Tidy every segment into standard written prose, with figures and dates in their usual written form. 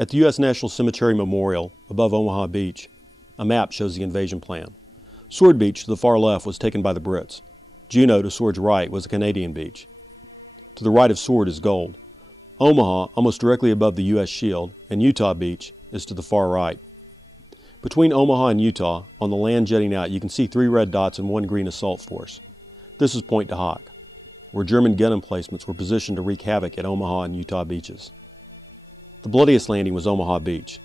At the U.S. National Cemetery Memorial above Omaha Beach, a map shows the invasion plan. Sword Beach to the far left was taken by the Brits. Juneau to Sword's right was a Canadian beach. To the right of Sword is Gold. Omaha, almost directly above the U.S. shield, and Utah Beach is to the far right. Between Omaha and Utah, on the land jetting out, you can see 3 red dots and 1 green assault force. This is Point de Hoc, where German gun emplacements were positioned to wreak havoc at Omaha and Utah beaches. The bloodiest landing was Omaha Beach.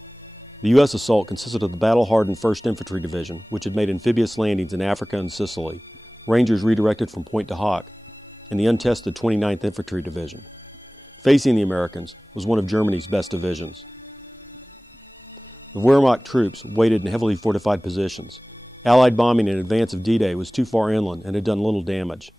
The U.S. assault consisted of the battle-hardened 1st Infantry Division, which had made amphibious landings in Africa and Sicily, Rangers redirected from Point de Hoc, and the untested 29th Infantry Division. Facing the Americans was one of Germany's best divisions. The Wehrmacht troops waited in heavily fortified positions. Allied bombing in advance of D-Day was too far inland and had done little damage.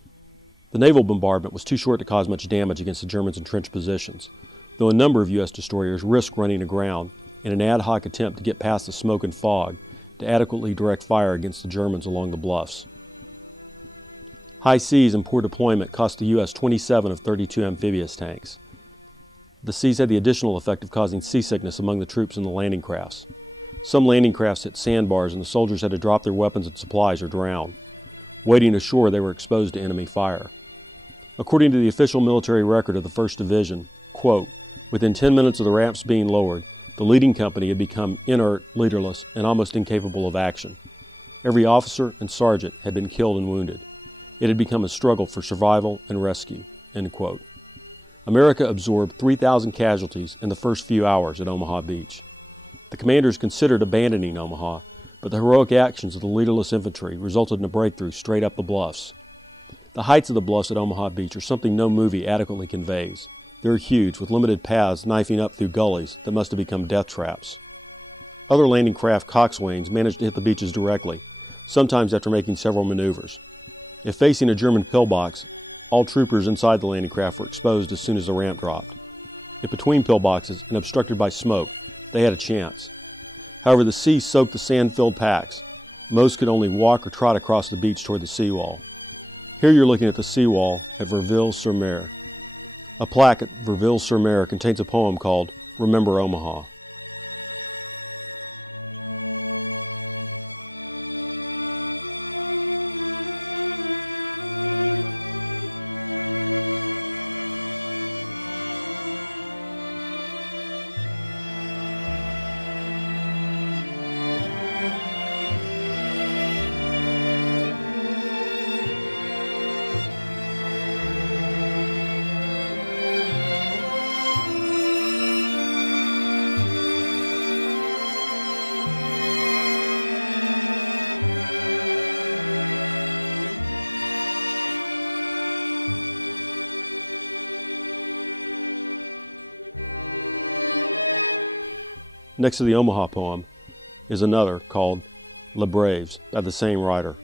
The naval bombardment was too short to cause much damage against the Germans' entrenched positions, though a number of U.S. destroyers risked running aground in an ad hoc attempt to get past the smoke and fog to adequately direct fire against the Germans along the bluffs. High seas and poor deployment cost the U.S. 27 of 32 amphibious tanks. The seas had the additional effect of causing seasickness among the troops in the landing crafts. Some landing crafts hit sandbars and the soldiers had to drop their weapons and supplies or drown. Waiting ashore, they were exposed to enemy fire. According to the official military record of the 1st Division, quote, "Within 10 minutes of the ramps being lowered, the leading company had become inert, leaderless, and almost incapable of action. Every officer and sergeant had been killed and wounded. It had become a struggle for survival and rescue," end quote. America absorbed 3,000 casualties in the first few hours at Omaha Beach. The commanders considered abandoning Omaha, but the heroic actions of the leaderless infantry resulted in a breakthrough straight up the bluffs. The heights of the bluffs at Omaha Beach are something no movie adequately conveys. They're huge, with limited paths knifing up through gullies that must have become death traps. Other landing craft coxswains managed to hit the beaches directly, sometimes after making several maneuvers. If facing a German pillbox, all troopers inside the landing craft were exposed as soon as the ramp dropped. If between pillboxes and obstructed by smoke, they had a chance. However, the sea soaked the sand-filled packs. Most could only walk or trot across the beach toward the seawall. Here you're looking at the seawall at Verville-sur-Mer. A plaque at Verville-sur-Mer contains a poem called "Remember Omaha." Next to the Omaha poem is another called Les Braves by the same writer.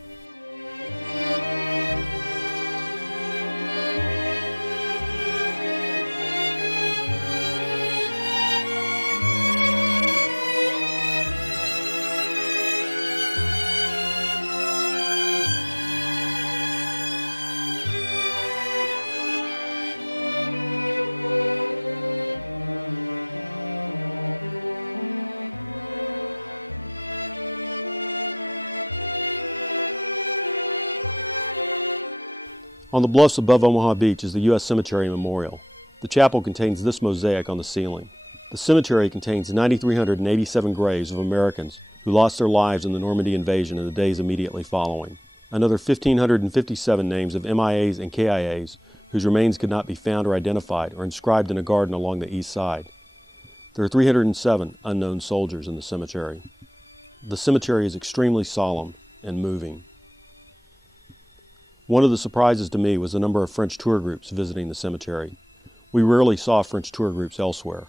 On the bluffs above Omaha Beach is the U.S. Cemetery Memorial. The chapel contains this mosaic on the ceiling. The cemetery contains 9,387 graves of Americans who lost their lives in the Normandy invasion in the days immediately following. Another 1,557 names of MIAs and KIAs whose remains could not be found or identified are inscribed in a garden along the east side. There are 307 unknown soldiers in the cemetery. The cemetery is extremely solemn and moving. One of the surprises to me was the number of French tour groups visiting the cemetery. We rarely saw French tour groups elsewhere.